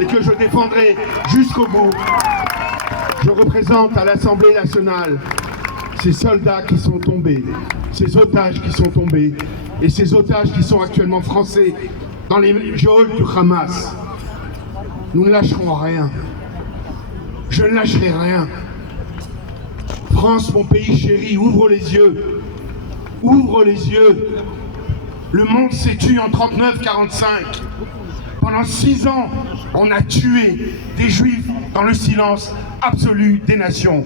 et que je défendrai jusqu'au bout. Je représente à l'Assemblée nationale ces soldats qui sont tombés, ces otages qui sont tombés, et ces otages qui sont actuellement français dans les geôles du Hamas. Nous ne lâcherons rien. Je ne lâcherai rien. France, mon pays chéri, ouvre les yeux. Ouvre les yeux. Le monde s'est tué en 39-45. Pendant 6 ans, on a tué des Juifs dans le silence absolu des nations.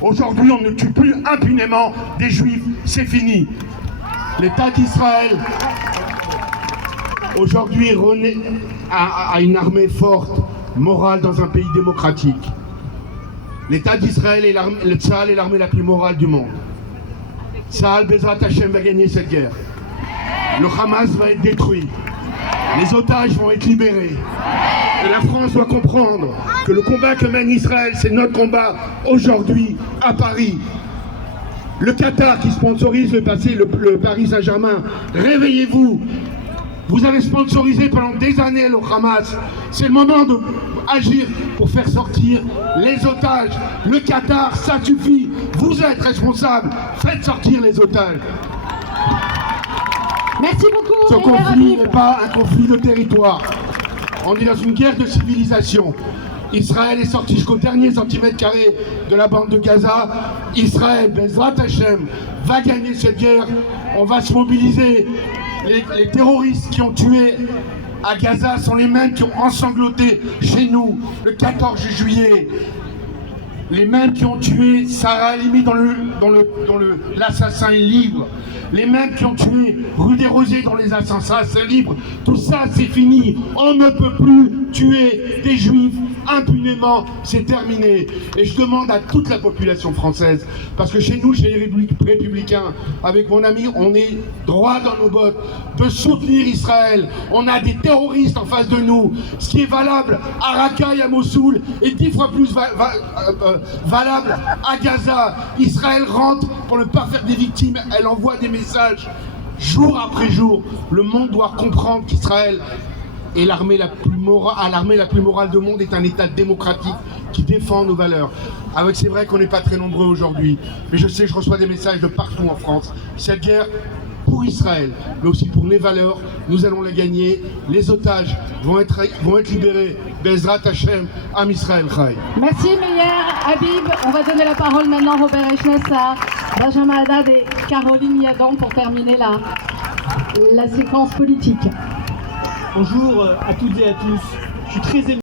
Aujourd'hui, on ne tue plus impunément des Juifs, c'est fini. L'État d'Israël, aujourd'hui, a une armée forte, morale dans un pays démocratique. L'État d'Israël est le Tsahal est l'armée la plus morale du monde. Tsahal, Bezrat Hashem, va gagner cette guerre. Le Hamas va être détruit. Les otages vont être libérés. Et la France doit comprendre que le combat que mène Israël, c'est notre combat aujourd'hui à Paris. Le Qatar qui sponsorise le Paris Saint-Germain, réveillez-vous. Vous avez sponsorisé pendant des années le Hamas. C'est le moment d'agir pour faire sortir les otages. Le Qatar, ça suffit. Vous êtes responsables. Faites sortir les otages. Merci beaucoup. Ce conflit n'est pas un conflit de territoire. On est dans une guerre de civilisation. Israël est sorti jusqu'au dernier centimètre carré de la bande de Gaza. Israël, Bezrat Hashem, va gagner cette guerre. On va se mobiliser. Les terroristes qui ont tué à Gaza sont les mêmes qui ont ensanglanté chez nous le 14 juillet. Les mêmes qui ont tué Sarah Halimi l'assassin est libre. Les mêmes qui ont tué rue des Rosiers dans les assassins, c'est libre. Tout ça, c'est fini. On ne peut plus tuer des Juifs impunément. C'est terminé. Et je demande à toute la population française, parce que chez nous, chez les Républicains, avec mon ami, on est droit dans nos bottes, de soutenir Israël. On a des terroristes en face de nous. Ce qui est valable à Raqqa et à Mossoul est 10 fois plus valable à Gaza. Israël rentre pour ne pas faire des victimes. Elle envoie des messages jour après jour. Le monde doit comprendre qu'Israël est l'armée la plus morale du monde, est un État démocratique qui défend nos valeurs. C'est vrai qu'on n'est pas très nombreux aujourd'hui, mais je sais, je reçois des messages de partout en France. Cette guerre pour Israël, mais aussi pour les valeurs, nous allons la gagner. Les otages vont être libérés. Bezrat Hashem, Am Israël Chai. Merci Meyer Habib. On va donner la parole maintenant Robert Echnes à Benjamin Haddad et Caroline Yadan pour terminer la séquence politique. Bonjour à toutes et à tous. Je suis très ému.